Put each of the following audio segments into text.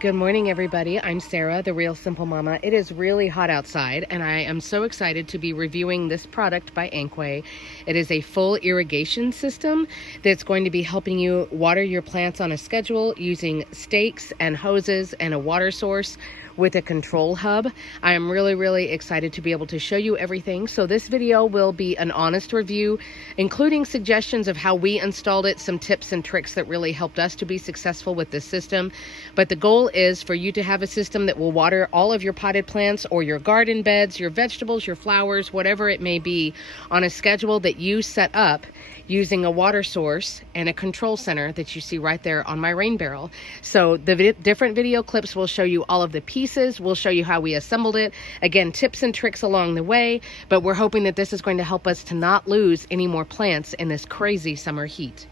Good morning, everybody. I'm Sarah, the Real Simple Mama. It is really hot outside, and I am so excited to be reviewing this product by Ankway. It is a full irrigation system that's going to be helping you water your plants on a schedule using stakes and hoses and a water source with a control hub. I am really excited to be able to show you everything. So this video will be an honest review, including suggestions of how we installed it, some tips and tricks that really helped us to be successful with this system. But the goal is for you to have a system that will water all of your potted plants or your garden beds, your vegetables, your flowers, whatever it may be, on a schedule that you set up using a water source and a control center that you see right there on my rain barrel. So the different video clips will show you all of the pieces. We'll show you how we assembled it. Again, tips and tricks along the way, but we're hoping that this is going to help us to not lose any more plants in this crazy summer heat.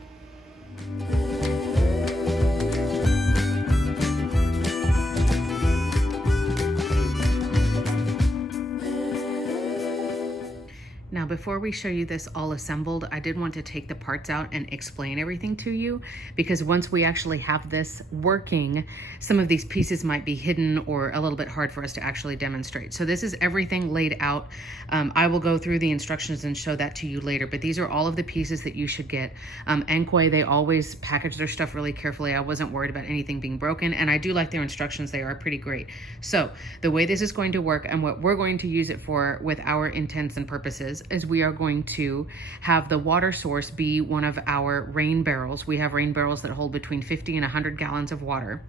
Now, before we show you this all assembled, I did want to take the parts out and explain everything to you, because once we actually have this working, some of these pieces might be hidden or a little bit hard for us to actually demonstrate. So this is everything laid out. I will go through the instructions and show that to you later, but these are all of the pieces that you should get. Ankway, they always package their stuff really carefully. I wasn't worried about anything being broken, and I do like their instructions. They are pretty great. So the way this is going to work and what we're going to use it for with our intents and purposes is we are going to have the water source be one of our rain barrels. We have rain barrels that hold between 50 and 100 gallons of water.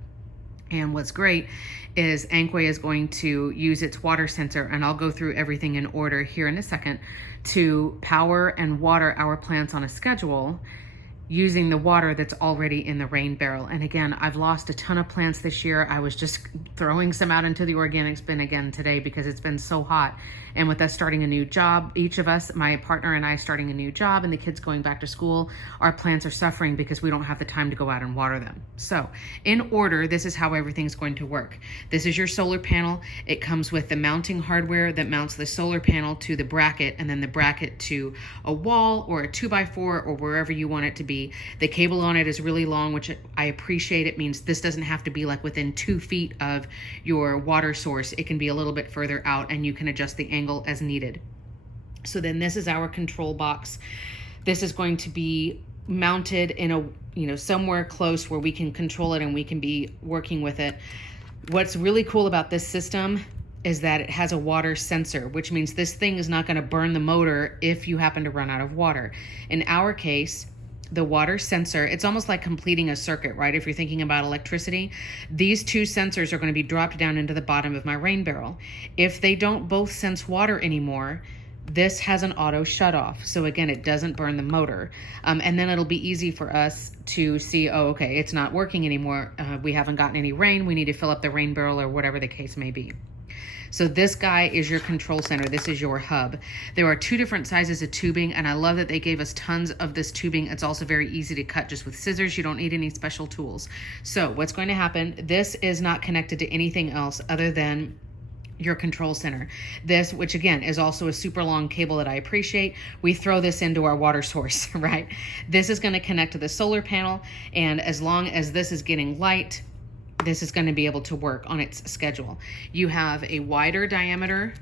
And what's great is Ankway is going to use its water sensor, and I'll go through everything in order here in a second, to power and water our plants on a schedule using the water that's already in the rain barrel. And again, I've lost a ton of plants this year. I was just throwing some out into the organics bin again today because it's been so hot. And with us starting a new job, each of us, my partner and I, starting a new job and the kids going back to school, our plants are suffering because we don't have the time to go out and water them. So in order, this is how everything's going to work. This is your solar panel. It comes with the mounting hardware that mounts the solar panel to the bracket, and then the bracket to a wall or a 2x4 or wherever you want it to be. The cable on it is really long, which I appreciate. It means this doesn't have to be like within 2 feet of your water source. It can be a little bit further out, and you can adjust the angle as needed. So then this is our control box. This is going to be mounted in a, somewhere close where we can control it and we can be working with it. What's really cool about this system is that it has a water sensor, which means this thing is not going to burn the motor if you happen to run out of water. In our case, the water sensor, it's almost like completing a circuit, right? If you're thinking about electricity, these two sensors are going to be dropped down into the bottom of my rain barrel. If they don't both sense water anymore, this has an auto shut off. So again, it doesn't burn the motor. And then it'll be easy for us to see, oh, okay, it's not working anymore. We haven't gotten any rain. We need to fill up the rain barrel or whatever the case may be. So this guy is your control center. This is your hub. There are 2 different sizes of tubing, and I love that they gave us tons of this tubing. It's also very easy to cut just with scissors. You don't need any special tools. So what's going to happen, this is not connected to anything else other than your control center. This, which again is also a super long cable that I appreciate, we throw this into our water source, right? This is going to connect to the solar panel, and as long as this is getting light, this is going to be able to work on its schedule. You have a wider diameter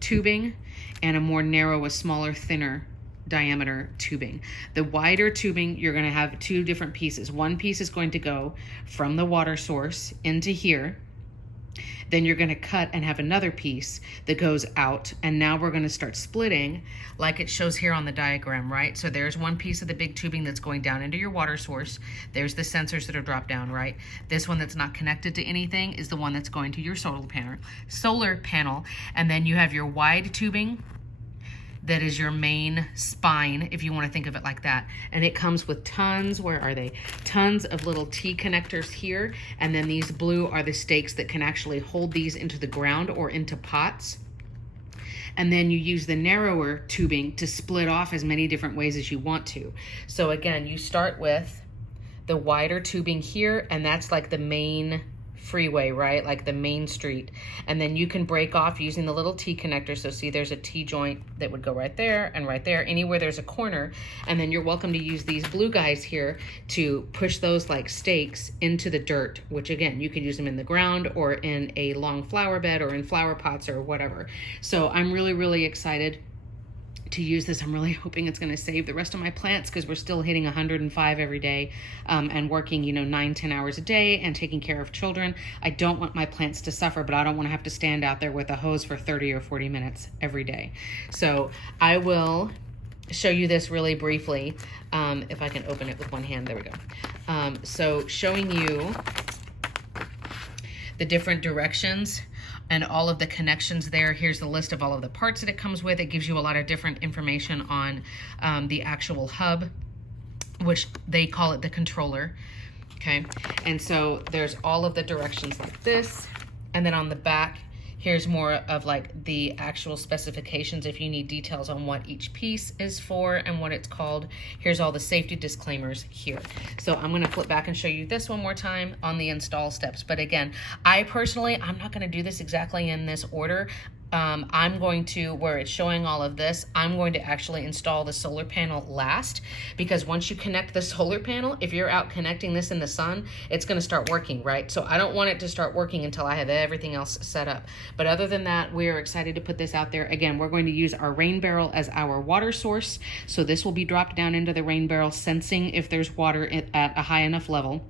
tubing and a more narrow, a smaller, thinner diameter tubing. The wider tubing, you're going to have 2 different pieces. One piece is going to go from the water source into here. Then you're going to cut and have another piece that goes out. And now we're going to start splitting like it shows here on the diagram, right? So there's one piece of the big tubing that's going down into your water source. There's the sensors that are dropped down, right? This one that's not connected to anything is the one that's going to your solar panel. And then you have your wide tubing that is your main spine, if you want to think of it like that. And it comes with tons, where are they? Tons of little T connectors here. And then these blue are the stakes that can actually hold these into the ground or into pots. And then you use the narrower tubing to split off as many different ways as you want to. So again, you start with the wider tubing here, and that's like the main freeway, right? Like the main street. And then you can break off using the little T connector. So see, there's a T joint that would go right there and right there, anywhere there's a corner. And then you're welcome to use these blue guys here to push those like stakes into the dirt, which again, you could use them in the ground or in a long flower bed or in flower pots or whatever. So I'm really, really excited to use this. I'm really hoping it's going to save the rest of my plants, because we're still hitting 105 every day, and working, you know, 9-10 hours a day and taking care of children. I don't want my plants to suffer, but I don't want to have to stand out there with a hose for 30 or 40 minutes every day. So I will show you this really briefly. If I can open it with one hand, there we go. So showing you the different directions and all of the connections there. Here's the list of all of the parts that it comes with. It gives you a lot of different information on the actual hub, which they call it the controller, okay? And so there's all of the directions like this. And then on the back, here's more of like the actual specifications if you need details on what each piece is for and what it's called. Here's all the safety disclaimers here. So I'm gonna flip back and show you this one more time on the install steps. But again, I'm not gonna do this exactly in this order. I'm going to, where it's showing all of this, I'm going to actually install the solar panel last, because once you connect the solar panel, if you're out connecting this in the sun, it's going to start working, right? So I don't want it to start working until I have everything else set up. But other than that, we are excited to put this out there. Again, we're going to use our rain barrel as our water source. So this will be dropped down into the rain barrel, sensing if there's water at a high enough level.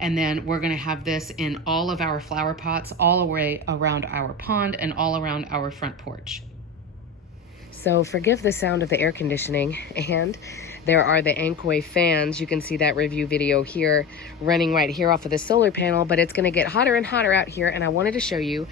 And then we're going to have this in all of our flower pots, all the way around our pond and all around our front porch. So forgive the sound of the air conditioning, and there are the Ankway fans. You can see that review video here running right here off of the solar panel, but it's going to get hotter and hotter out here. And I wanted to show you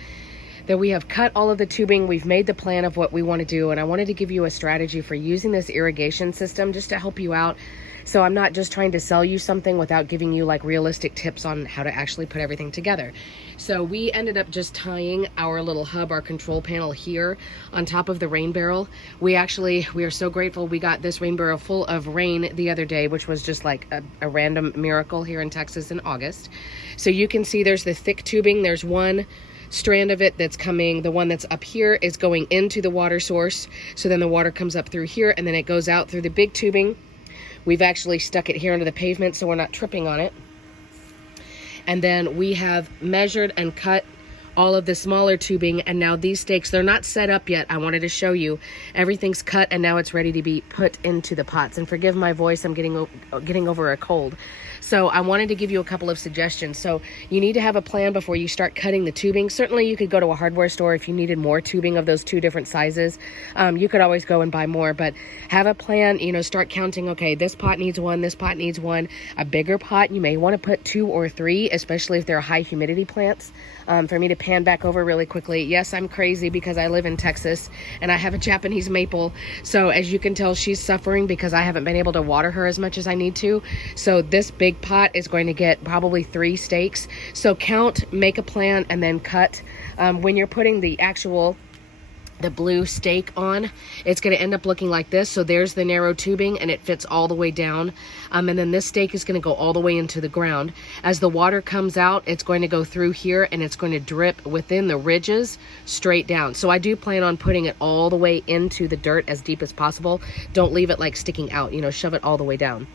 that we have cut all of the tubing. We've made the plan of what we want to do, and I wanted to give you a strategy for using this irrigation system just to help you out. So I'm not just trying to sell you something without giving you like realistic tips on how to actually put everything together. So we ended up just tying our little hub, our control panel here on top of the rain barrel. We are so grateful we got this rain barrel full of rain the other day, which was just like a random miracle here in Texas in August. So you can see there's the thick tubing. There's one strand of it that's coming, the one that's up here is going into the water source. So then the water comes up through here and then it goes out through the big tubing. We've actually stuck it here under the pavement so we're not tripping on it. And then we have measured and cut all of the smaller tubing, and now these stakes, they're not set up yet. I wanted to show you everything's cut and now it's ready to be put into the pots. And forgive my voice, I'm getting over a cold. So I wanted to give you a couple of suggestions. So you need to have a plan before you start cutting the tubing. Certainly you could go to a hardware store if you needed more tubing of those 2 different sizes. You could always go and buy more, but have a plan, you know, start counting, okay, this pot needs one, this pot needs one. A bigger pot, you may want to put 2 or 3, especially if they're high humidity plants. For me to pan back over really quickly. Yes, I'm crazy because I live in Texas and I have a Japanese maple. So as you can tell, she's suffering because I haven't been able to water her as much as I need to. So this big pot is going to get probably 3 stakes. So count, make a plan, and then cut. When you're putting the blue stake on, it's going to end up looking like this. So there's the narrow tubing and it fits all the way down. And then this stake is going to go all the way into the ground. As the water comes out, it's going to go through here and it's going to drip within the ridges straight down. So I do plan on putting it all the way into the dirt as deep as possible. Don't leave it like sticking out, you know, shove it all the way down.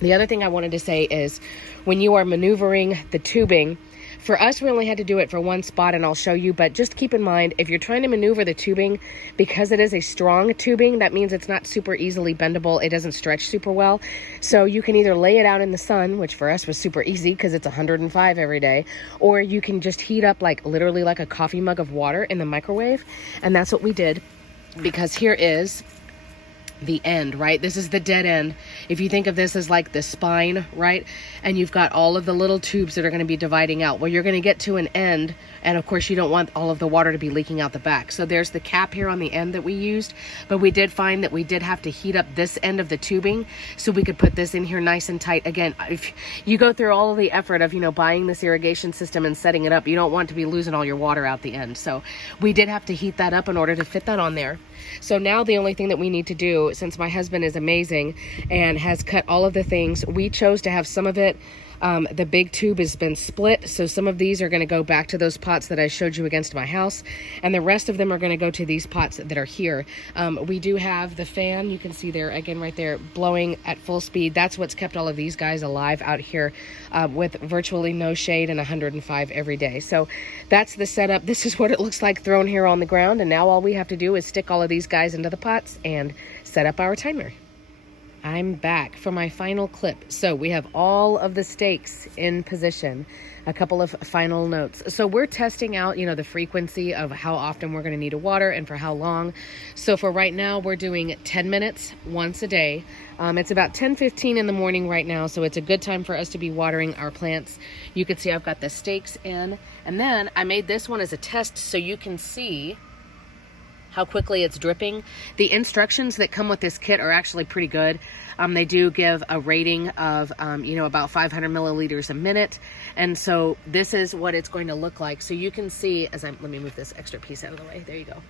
The other thing I wanted to say is when you are maneuvering the tubing, for us, we only had to do it for one spot, and I'll show you, but just keep in mind, if you're trying to maneuver the tubing, because it is a strong tubing, that means it's not super easily bendable. It doesn't stretch super well. So you can either lay it out in the sun, which for us was super easy because it's 105 every day, or you can just heat up like literally like a coffee mug of water in the microwave. And that's what we did, because here is the end, right? This is the dead end. If you think of this as like the spine, right? And you've got all of the little tubes that are going to be dividing out. Well, you're going to get to an end, and of course you don't want all of the water to be leaking out the back. So there's the cap here on the end that we used, but we did find that we did have to heat up this end of the tubing so we could put this in here nice and tight. Again, if you go through all of the effort of, you know, buying this irrigation system and setting it up, you don't want to be losing all your water out the end. So we did have to heat that up in order to fit that on there. So now the only thing that we need to do, since my husband is amazing and has cut all of the things, we chose to have some of it The big tube has been split, so some of these are going to go back to those pots that I showed you against my house, and the rest of them are going to go to these pots that are here. We do have the fan, you can see there again right there, blowing at full speed. That's what's kept all of these guys alive out here with virtually no shade and 105 every day. So that's the setup. This is what it looks like thrown here on the ground, and now all we have to do is stick all of these guys into the pots and set up our timer. I'm back for my final clip. So we have all of the stakes in position. A couple of final notes. So we're testing out, the frequency of how often we're going to need to water and for how long. So for right now, we're doing 10 minutes once a day. It's about 10:15 in the morning right now, so it's a good time for us to be watering our plants. You can see I've got the stakes in, and then I made this one as a test so you can see how quickly it's dripping. The instructions that come with this kit are actually pretty good. They do give a rating of, about 500 milliliters a minute. And so this is what it's going to look like. So you can see, let me move this extra piece out of the way. There you go.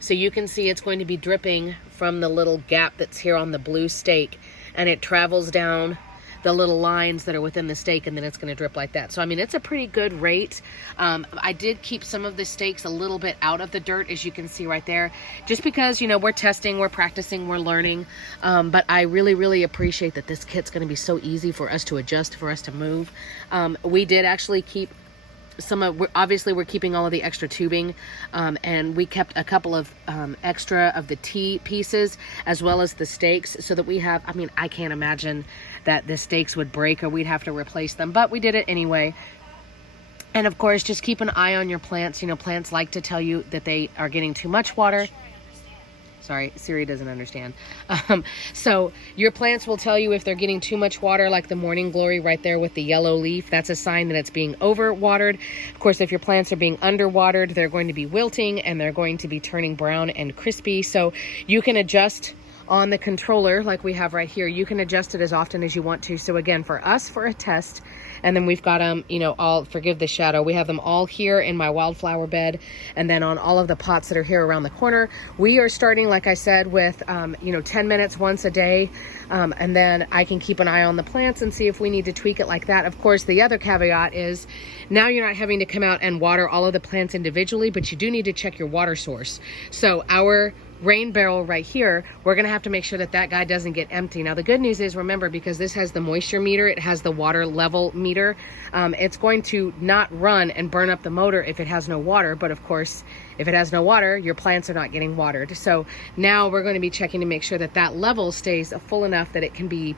So you can see it's going to be dripping from the little gap that's here on the blue stake, and it travels down the little lines that are within the stake, and then it's going to drip like that. So I mean, it's a pretty good rate. I did keep some of the stakes a little bit out of the dirt, as you can see right there, just because we're testing, we're practicing, we're learning. But I really appreciate that this kit's going to be so easy for us to adjust, for us to move. We did actually keep obviously we're keeping all of the extra tubing, and we kept a couple of extra of the T pieces as well as the stakes, so that we have, I can't imagine that the stakes would break or we'd have to replace them, but we did it anyway. And of course, just keep an eye on your plants. Plants like to tell you that they are getting too much water. Sorry, Siri doesn't understand. So your plants will tell you if they're getting too much water, like the morning glory right there with the yellow leaf. That's a sign that it's being overwatered. Of course, if your plants are being underwatered, they're going to be wilting and they're going to be turning brown and crispy. So you can adjust on the controller like we have right here. You can adjust it as often as you want to. So again, for us, for a test, and then we've got them, all, forgive the shadow, we have them all here in my wildflower bed, and then on all of the pots that are here around the corner. We are starting, like I said, with 10 minutes once a day, and then I can keep an eye on the plants and see if we need to tweak it like that. Of course, the other caveat is now you're not having to come out and water all of the plants individually, but you do need to check your water source. So our rain barrel right here, we're going to have to make sure that that guy doesn't get empty. Now the good news is, remember, because this has the moisture meter, it has the water level meter, it's going to not run and burn up the motor if it has no water. But of course, if it has no water, your plants are not getting watered. So now we're going to be checking to make sure that that level stays full enough that it can be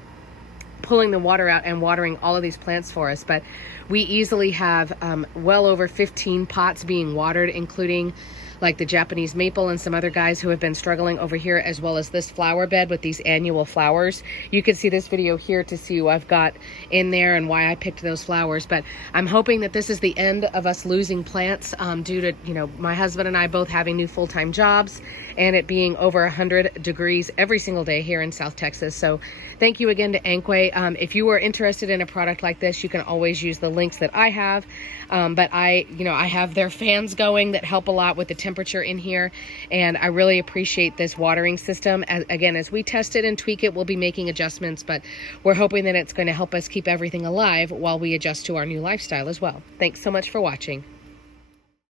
pulling the water out and watering all of these plants for us. But we easily have well over 15 pots being watered, including like the Japanese maple and some other guys who have been struggling over here, as well as this flower bed with these annual flowers. You can see this video here to see who I've got in there and why I picked those flowers. But I'm hoping that this is the end of us losing plants due to, my husband and I both having new full-time jobs and it being over 100 degrees every single day here in South Texas. So thank you again to Ankway. If you are interested in a product like this, you can always use the links that I have. But I have their fans going that help a lot with the temperature in here, and I really appreciate this watering system. Again, as we test it and tweak it, we'll be making adjustments, but we're hoping that it's going to help us keep everything alive while we adjust to our new lifestyle as well. Thanks so much for watching.